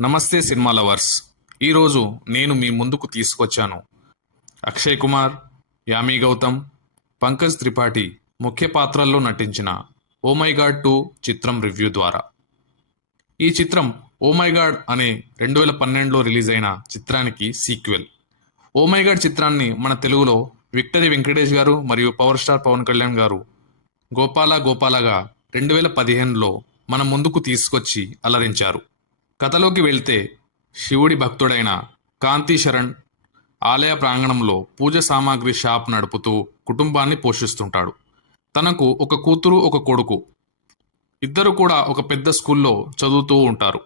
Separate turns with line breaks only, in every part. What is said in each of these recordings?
నమస్తే cinema lovers. ఈరోజు నేను మీ ముందుకు తీసుకొచ్చాను అక్షయ్ కుమార్ యామి గౌతమ్ పంకజ్ త్రిపాఠి ముఖ్య పాత్రల్లో నటించిన ఓ మై గాడ్ టూ చిత్రం రివ్యూ ద్వారా. ఈ చిత్రం ఓ మై గాడ్ అనే రెండు వేల పన్నెండులో రిలీజ్ అయిన చిత్రానికి సీక్వెల్. ఓ మై గాడ్ చిత్రాన్ని మన తెలుగులో విక్టరీ వెంకటేష్ గారు మరియు పవర్ స్టార్ పవన్ కళ్యాణ్ గారు గోపాల గోపాలగా రెండు వేల పదిహేనులో మన ముందుకు తీసుకొచ్చి అలరించారు. కథలోకి వెళ్తే శివుడి భక్తుడైన కాంతి శరణ్ ఆలయ ప్రాంగణంలో పూజ సామాగ్రి షాప్ నడుపుతూ కుటుంబాన్ని పోషిస్తుంటాడు. తనకు ఒక కూతురు ఒక కొడుకు. ఇద్దరు కూడా ఒక పెద్ద స్కూల్లో చదువుతూ ఉంటారు.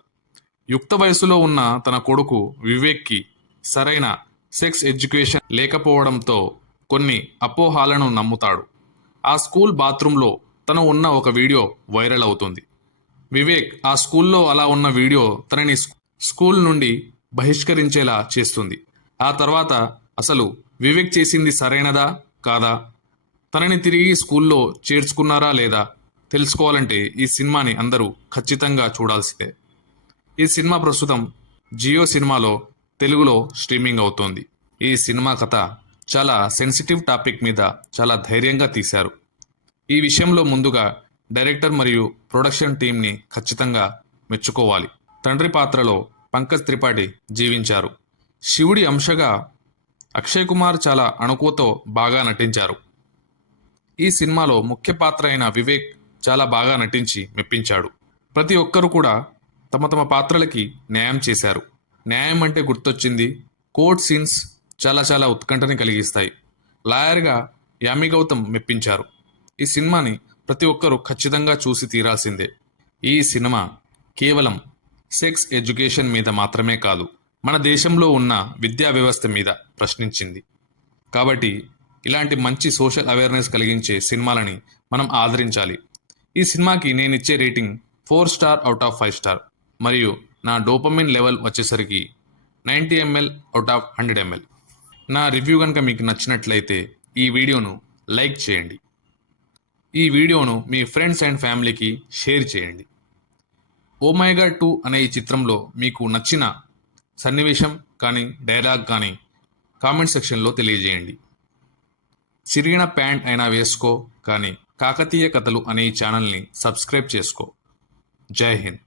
యుక్త వయసులో ఉన్న తన కొడుకు వివేక్కి సరైన సెక్స్ ఎడ్యుకేషన్ లేకపోవడంతో కొన్ని అపోహాలను నమ్ముతాడు. ఆ స్కూల్ బాత్రూంలో తను ఉన్న ఒక వీడియో వైరల్ అవుతుంది. వివేక్ ఆ స్కూల్లో అలా ఉన్న వీడియో తనని స్కూల్ నుండి బహిష్కరించేలా చేస్తుంది. ఆ తర్వాత అసలు వివేక్ చేసింది సరైనదా? కాదా? తనని తిరిగి స్కూల్లో చేర్చుకున్నారా లేదా? తెలుసుకోవాలంటే ఈ సినిమాని అందరూ ఖచ్చితంగా చూడాల్సిందే. ఈ సినిమా ప్రస్తుతం జియో సినిమాలో తెలుగులో స్ట్రీమింగ్ అవుతోంది. ఈ సినిమా కథ చాలా సెన్సిటివ్ టాపిక్ మీద చాలా ధైర్యంగా తీశారు. ఈ విషయంలో ముందుగా డైరెక్టర్ మరియు ప్రొడక్షన్ టీంని ఖచ్చితంగా మెచ్చుకోవాలి. తండ్రి పాత్రలో పంకజ్ త్రిపాఠి జీవించారు. శివుడి అంశగా అక్షయ్ కుమార్ చాలా అణుకువతో బాగా నటించారు. ఈ సినిమాలో ముఖ్య పాత్ర అయిన వివేక్ చాలా బాగా నటించి మెప్పించాడు. ప్రతి ఒక్కరు కూడా తమ తమ పాత్రలకి న్యాయం చేశారు. న్యాయం అంటే గుర్తొచ్చింది కోర్ట్ సీన్స్ చాలా చాలా ఉత్కంఠని కలిగిస్తాయి. లాయర్గా యామి గౌతమ్ మెప్పించారు. ఈ సినిమాని ప్రతి ఒక్కరూ ఖచ్చితంగా చూసి తీరాల్సిందే. ఈ సినిమా కేవలం సెక్స్ ఎడ్యుకేషన్ మీద మాత్రమే కాదు మన దేశంలో ఉన్న విద్యా వ్యవస్థ మీద ప్రశ్నించింది. కాబట్టి ఇలాంటి మంచి సోషల్ అవేర్నెస్ కలిగించే సినిమాలని మనం ఆదరించాలి. ఈ సినిమాకి నేను ఇచ్చే rating four star out of five star. మరియు నా డోపమిన్ లెవెల్ వచ్చేసరికి ninety ML out of hundred ML. నా రివ్యూ కనుక మీకు నచ్చినట్లయితే ఈ వీడియోను లైక్ చేయండి. ఈ వీడియోను మీ ఫ్రెండ్స్ అండ్ ఫ్యామిలీకి షేర్ చేయండి. ఓ మై గాడ్ టూ అనే ఈ చిత్రంలో మీకు నచ్చిన సన్నివేశం కానీ డైలాగ్ కానీ కామెంట్ సెక్షన్లో తెలియజేయండి. చిరిగిన ప్యాంట్ అయినా వేసుకో కానీ కాకతీయ కథలు అనే ఈ ఛానల్ని సబ్స్క్రైబ్ చేసుకో. జై హింద్.